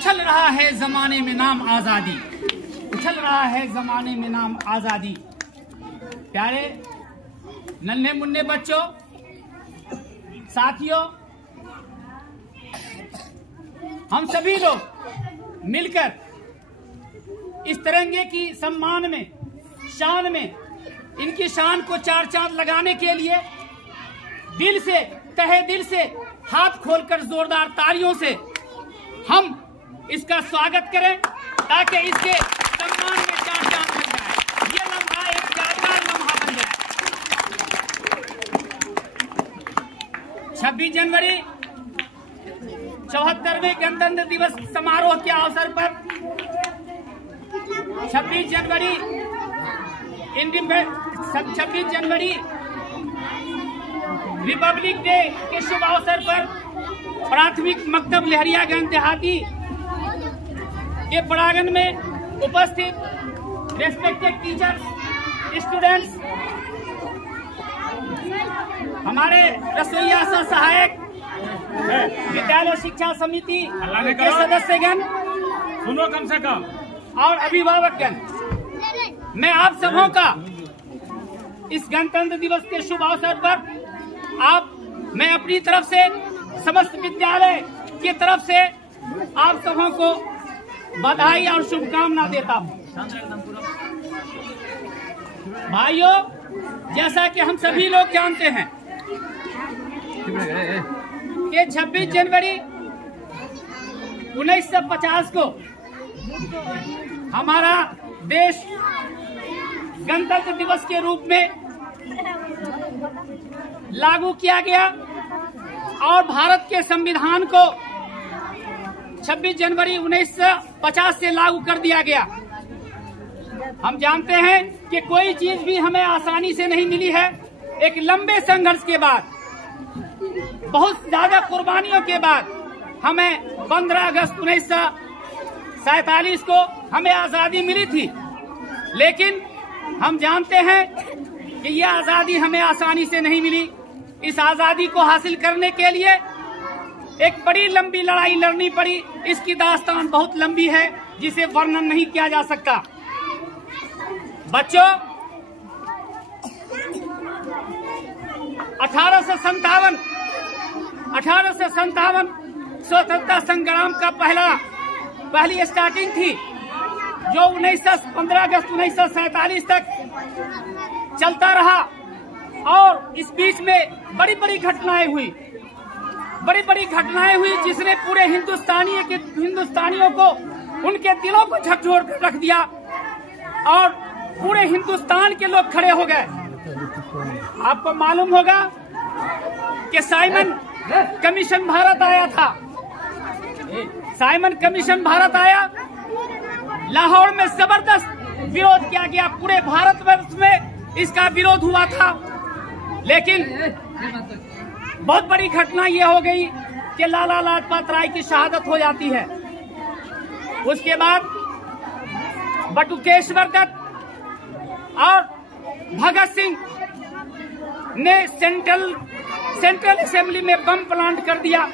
उछल रहा है जमाने में नाम आजादी, उछल रहा है जमाने में नाम आजादी। प्यारे नन्हे मुन्ने बच्चों, साथियों, हम सभी लोग मिलकर इस तिरंगे की सम्मान में, शान में, इनकी शान को चार चांद लगाने के लिए दिल से, तहे दिल से, हाथ खोलकर जोरदार तालियों से हम इसका स्वागत करें ताकि इसके सम्मान में चार चांद लग जाए। ये लम्हा एक यादगार लम्हा बन जाए। 26 जनवरी 74वें गणतंत्र दिवस समारोह के अवसर पर 26 जनवरी रिपब्लिक डे के शुभ अवसर पर प्राथमिक मकतब लहरियागंज देहाती के प्रांगण में उपस्थित रेस्पेक्टेड टीचर्स, स्टूडेंट्स, हमारे रसोईया सह सहायक, विद्यालय शिक्षा समिति के सदस्यगण, सुनो कम से कम, और अभिभावकगण, मैं आप सबों का इस गणतंत्र दिवस के शुभ अवसर पर मैं अपनी तरफ से, समस्त विद्यालय की तरफ से आप सबों को बधाई और शुभकामना देता हूँ। भाइयों, जैसा कि हम सभी लोग जानते हैं कि 26 जनवरी 1950 को हमारा देश गणतंत्र दिवस के रूप में लागू किया गया और भारत के संविधान को 26 जनवरी 1950 से लागू कर दिया गया। हम जानते हैं कि कोई चीज भी हमें आसानी से नहीं मिली है। एक लंबे संघर्ष के बाद, बहुत ज्यादा कुर्बानियों के बाद हमें 15 अगस्त 1947 को हमें आजादी मिली थी। लेकिन हम जानते हैं कि यह आजादी हमें आसानी से नहीं मिली। इस आजादी को हासिल करने के लिए एक बड़ी लंबी लड़ाई लड़नी पड़ी। इसकी दास्तान बहुत लंबी है जिसे वर्णन नहीं किया जा सकता। बच्चों, 1857 स्वतंत्रता संग्राम का पहली स्टार्टिंग थी, जो 15 अगस्त 1947 तक चलता रहा। और इस बीच में बड़ी बड़ी घटनाएं हुई, जिसने पूरे हिंदुस्तानियों को, उनके दिलों को झकझोर कर रख दिया और पूरे हिंदुस्तान के लोग खड़े हो गए। आपको मालूम होगा कि साइमन कमीशन भारत आया था। साइमन कमीशन भारत आया, लाहौर में जबरदस्त विरोध किया गया। पूरे भारतवर्ष में इसका विरोध हुआ था। लेकिन बहुत बड़ी घटना यह हो गई कि लाला लाजपत राय की शहादत हो जाती है। उसके बाद बटुकेश्वर दत्त और भगत सिंह ने सेंट्रल असेंबली में बम प्लांट कर दिया।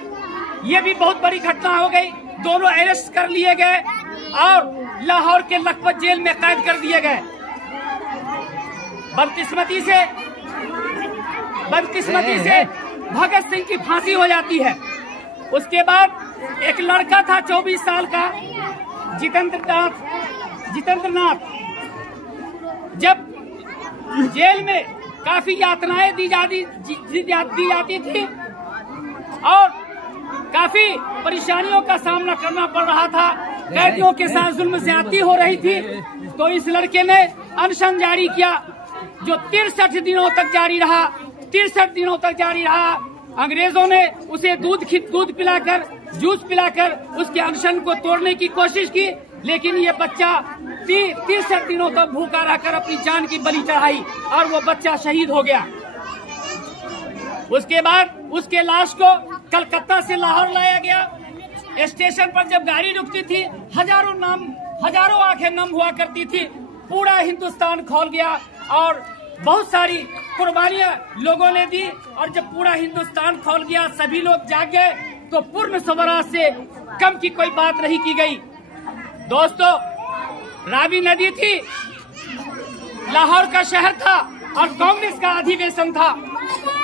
ये भी बहुत बड़ी घटना हो गई। दोनों अरेस्ट कर लिए गए और लाहौर के लखपत जेल में कैद कर दिए गए। बदकिस्मती से भगत सिंह की फांसी हो जाती है। उसके बाद एक लड़का था 24 साल का, जितेंद्रनाथ, जब जेल में काफी यातनाएं दी जाती थी और काफी परेशानियों का सामना करना पड़ रहा था, कैदियों के साथ जुल्म ज्यादती हो रही थी, तो इस लड़के ने अनशन जारी किया, जो 63 दिनों तक जारी रहा। 63 दिनों तक जारी रहा। अंग्रेजों ने उसे दूध पिलाकर, जूस पिलाकर उसके अनशन को तोड़ने की कोशिश की, लेकिन ये बच्चा 63 दिनों तक भूखा रहकर अपनी जान की बलि चढ़ाई और वो बच्चा शहीद हो गया। उसके बाद उसके लाश को कलकत्ता से लाहौर लाया गया। स्टेशन पर जब गाड़ी रुकती थी, हजारों आंखें नम हुआ करती थी। पूरा हिंदुस्तान खौल गया और बहुत सारी कुर्बानियां लोगों ने दी। और जब पूरा हिंदुस्तान खौल गया, सभी लोग जाग गए, तो पूर्ण स्वराज से कम की कोई बात नहीं की गई। दोस्तों, रावी नदी थी, लाहौर का शहर था और कांग्रेस का अधिवेशन था।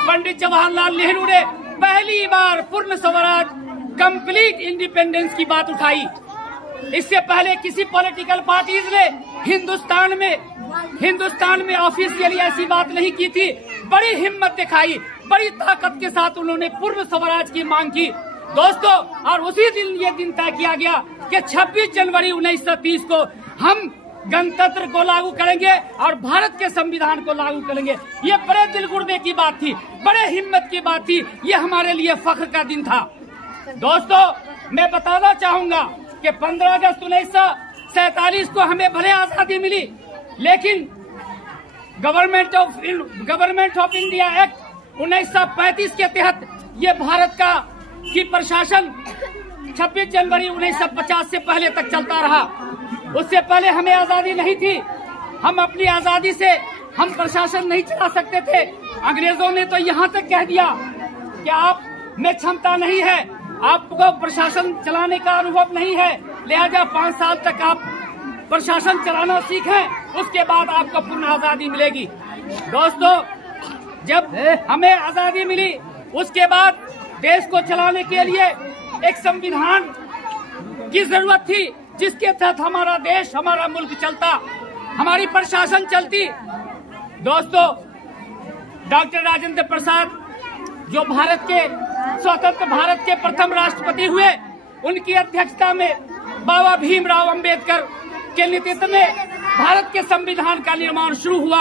पंडित जवाहरलाल नेहरू ने पहली बार पूर्ण स्वराज, कंप्लीट इंडिपेंडेंस की बात उठाई। इससे पहले किसी पॉलिटिकल पार्टीज ने हिंदुस्तान में ऑफिशियली ऐसी बात नहीं की थी। बड़ी हिम्मत दिखाई, बड़ी ताकत के साथ उन्होंने पूर्ण स्वराज की मांग की। दोस्तों, और उसी दिन ये दिन तय किया गया कि 26 जनवरी 1930 को हम गणतंत्र को लागू करेंगे और भारत के संविधान को लागू करेंगे। ये बड़े दिल गुर्दे की बात थी, बड़े हिम्मत की बात थी। ये हमारे लिए फख्र का दिन था। दोस्तों, मैं बताना चाहूंगा कि 15 अगस्त 1947 को हमें भले आजादी मिली, लेकिन गवर्नमेंट ऑफ इंडिया एक्ट 1935 के तहत ये भारत की प्रशासन 26 जनवरी 1950 से पहले तक चलता रहा। उससे पहले हमें आजादी नहीं थी। हम अपनी आजादी से हम प्रशासन नहीं चला सकते थे। अंग्रेजों ने तो यहाँ तक कह दिया कि आप में क्षमता नहीं है, आपको प्रशासन चलाने का अनुभव नहीं है, लिहाजा 5 साल तक आप प्रशासन चलाना सीखें, उसके बाद आपको पूर्ण आजादी मिलेगी। दोस्तों, जब हमें आजादी मिली, उसके बाद देश को चलाने के लिए एक संविधान की जरूरत थी, जिसके तहत हमारा देश, हमारा मुल्क चलता, हमारी प्रशासन चलती। दोस्तों, डॉक्टर राजेंद्र प्रसाद जो स्वतंत्र भारत के प्रथम राष्ट्रपति हुए, उनकी अध्यक्षता में बाबा भीमराव अंबेडकर के नेतृत्व में भारत के संविधान का निर्माण शुरू हुआ।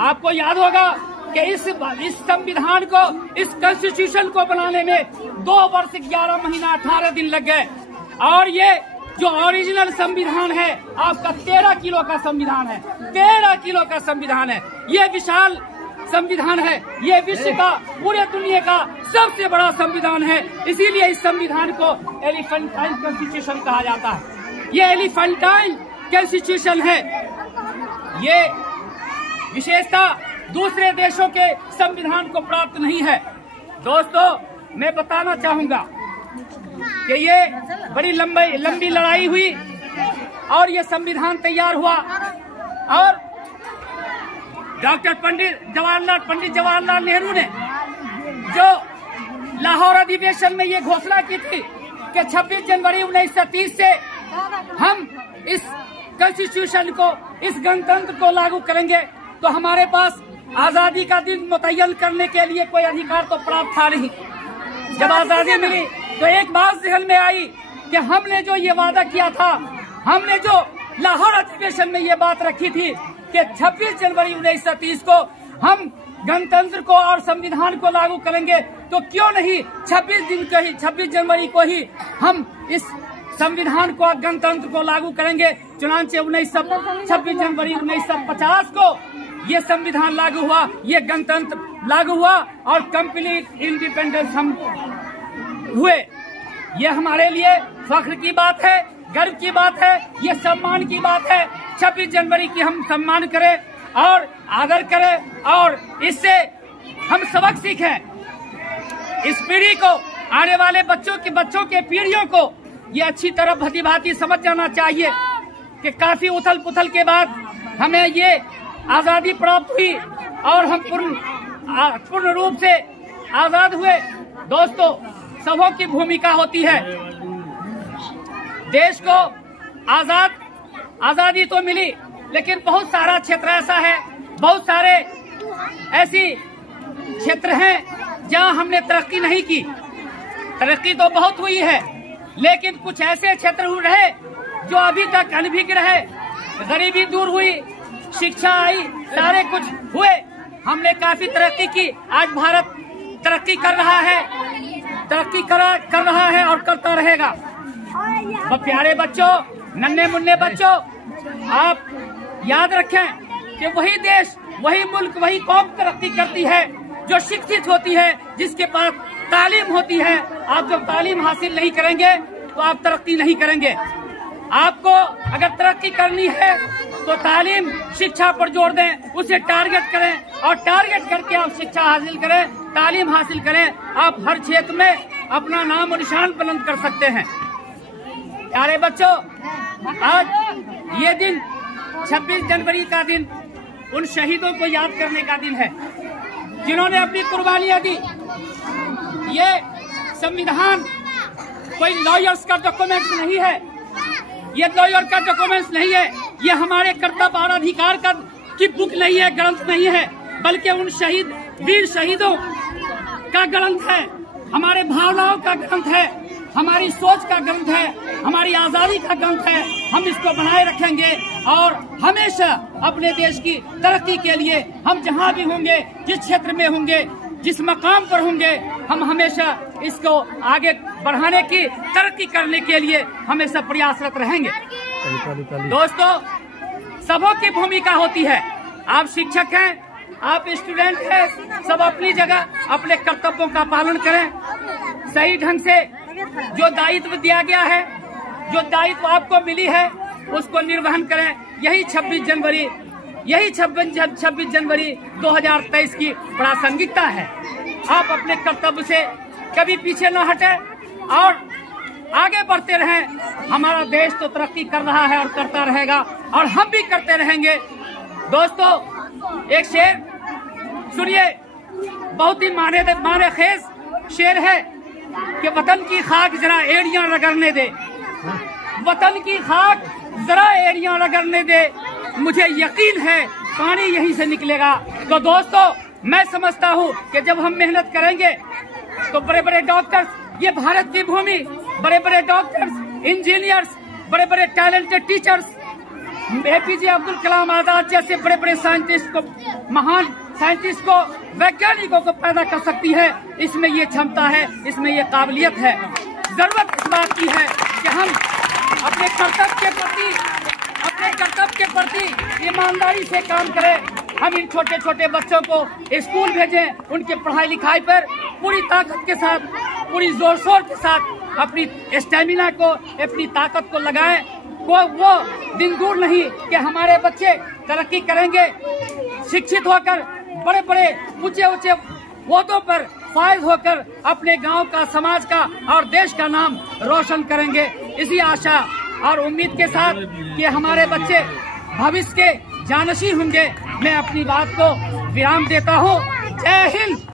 आपको याद होगा कि इस संविधान को, इस कॉन्स्टिट्यूशन को बनाने में 2 वर्ष 11 महीना 18 दिन लग गए। और ये जो ओरिजिनल संविधान है आपका 13 किलो का संविधान है, 13 किलो का संविधान है। ये विशाल संविधान है, ये विश्व का, पूरे दुनिया का सबसे बड़ा संविधान है। इसीलिए इस संविधान को एलिफेंटाइन कॉन्स्टिट्यूशन कहा जाता है। ये एलिफेंटाइन कॉन्स्टिट्यूशन है। ये विशेषता दूसरे देशों के संविधान को प्राप्त नहीं है। दोस्तों, मैं बताना चाहूंगा कि ये बड़ी लंबी लड़ाई हुई और ये संविधान तैयार हुआ और डॉक्टर पंडित जवाहरलाल नेहरू ने जो लाहौर अधिवेशन में ये घोषणा की थी कि 26 जनवरी 1930 से हम इस कॉन्स्टिट्यूशन को, इस गणतंत्र को लागू करेंगे, तो हमारे पास आजादी का दिन मुतय्यन करने के लिए कोई अधिकार तो प्राप्त था नहीं। जब आजादी मिली तो एक बात ज़हन में आई कि हमने जो ये वादा किया था, हमने जो लाहौर अधिवेशन में ये बात रखी थी कि 26 जनवरी 1930 को हम गणतंत्र को और संविधान को लागू करेंगे, तो क्यों नहीं 26 जनवरी को ही हम इस संविधान को, गणतंत्र को लागू करेंगे। चुनांचे 26 जनवरी 1950 को ये संविधान लागू हुआ, ये गणतंत्र लागू हुआ और कंप्लीट इंडिपेंडेंस हम हुए। ये हमारे लिए फख्र की बात है, गर्व की बात है, ये सम्मान की बात है। 26 जनवरी की हम सम्मान करें और आदर करें और इससे हम सबक सीखें। इस पीढ़ी को, आने वाले बच्चों के पीढ़ियों को ये अच्छी तरह भली-भांति समझ जाना चाहिए कि काफी उथल पुथल के बाद हमें ये आजादी प्राप्त हुई और हम पूर्ण रूप से आजाद हुए। दोस्तों, सबों की भूमिका होती है। देश को आजादी तो मिली, लेकिन बहुत सारा क्षेत्र ऐसा है, बहुत सारे ऐसी क्षेत्र हैं जहां हमने तरक्की नहीं की। तरक्की तो बहुत हुई है, लेकिन कुछ ऐसे क्षेत्र रहे जो अभी तक अनभिज्ञ रहे। गरीबी दूर हुई, शिक्षा आई, सारे कुछ हुए, हमने काफी तरक्की की। आज भारत तरक्की कर रहा है और करता रहेगा। प्यारे बच्चों, नन्हे मुन्ने बच्चों, आप याद रखें कि वही देश, वही मुल्क, वही कौम तरक्की करती है जो शिक्षित होती है, जिसके पास तालीम होती है। आप जब तालीम हासिल नहीं करेंगे तो आप तरक्की नहीं करेंगे। आपको अगर तरक्की करनी है तो तालीम, शिक्षा पर जोर दें, उसे टारगेट करें और टारगेट करके आप शिक्षा हासिल करें, तालीम हासिल करें। आप हर क्षेत्र में अपना नाम और निशान बुलंद कर सकते हैं। प्यारे बच्चों, आज ये दिन 26 जनवरी का दिन उन शहीदों को याद करने का दिन है जिन्होंने अपनी कुर्बानियां दी। ये संविधान कोई लॉयर्स का डॉक्यूमेंट नहीं है, ये लॉयर का डॉक्यूमेंट नहीं है, ये हमारे कर्तव्य और अधिकार की बुक नहीं है, ग्रंथ नहीं है, बल्कि उन वीर शहीदों का ग्रंथ है, हमारे भावनाओं का ग्रंथ है, हमारी सोच का ग्रंथ है, हमारी आजादी का ग्रंथ है। हम इसको बनाए रखेंगे और हमेशा अपने देश की तरक्की के लिए हम जहां भी होंगे, जिस क्षेत्र में होंगे, जिस मकाम पर होंगे, हम हमेशा इसको आगे बढ़ाने की, तरक्की करने के लिए हमेशा प्रयासरत रहेंगे। दोस्तों, सबों की भूमिका होती है। आप शिक्षक हैं, आप स्टूडेंट हैं, सब अपनी जगह अपने कर्तव्यों का पालन करें, सही ढंग से जो दायित्व दिया गया है, जो दायित्व आपको मिली है, उसको निर्वहन करें। यही 26 जनवरी 2023 की प्रासंगिकता है। आप अपने कर्तव्य से कभी पीछे न हटें और आगे बढ़ते रहें। हमारा देश तो तरक्की कर रहा है और करता रहेगा और हम भी करते रहेंगे। दोस्तों, एक शेर सुनिए, बहुत ही माने खेज शेर है कि वतन की खाक जरा एड़ियां रगड़ने दे, वतन की खाक जरा एड़ियां रगड़ने दे, मुझे यकीन है पानी यहीं से निकलेगा। तो दोस्तों, मैं समझता हूँ कि जब हम मेहनत करेंगे तो बड़े बड़े डॉक्टर्स, ये भारत की भूमि, बड़े बड़े डॉक्टर्स, इंजीनियर्स, बड़े बड़े talented teachers, APJ Abdul Kalam Azad जैसे बड़े बड़े साइंटिस्ट को, महान साइंटिस्ट को, वैज्ञानिकों को पैदा कर सकती है। इसमें ये क्षमता है, इसमें ये काबिलियत है। जरूरत इस बात की है कि हम अपने कर्तव्य के प्रति ईमानदारी से काम करें। हम इन छोटे छोटे बच्चों को स्कूल भेजें, उनके पढ़ाई लिखाई पर पूरी ताकत के साथ, पूरी जोर शोर के साथ अपनी स्टेमिना को, अपनी ताकत को लगाएं। वो दिन दूर नहीं कि हमारे बच्चे तरक्की करेंगे, शिक्षित होकर बड़े बड़े ऊंचे ऊंचे ओहदों पर फायज होकर अपने गांव का, समाज का और देश का नाम रोशन करेंगे। इसी आशा और उम्मीद के साथ कि हमारे बच्चे भविष्य के जानशीन होंगे, मैं अपनी बात को विराम देता हूँ। जय हिंद।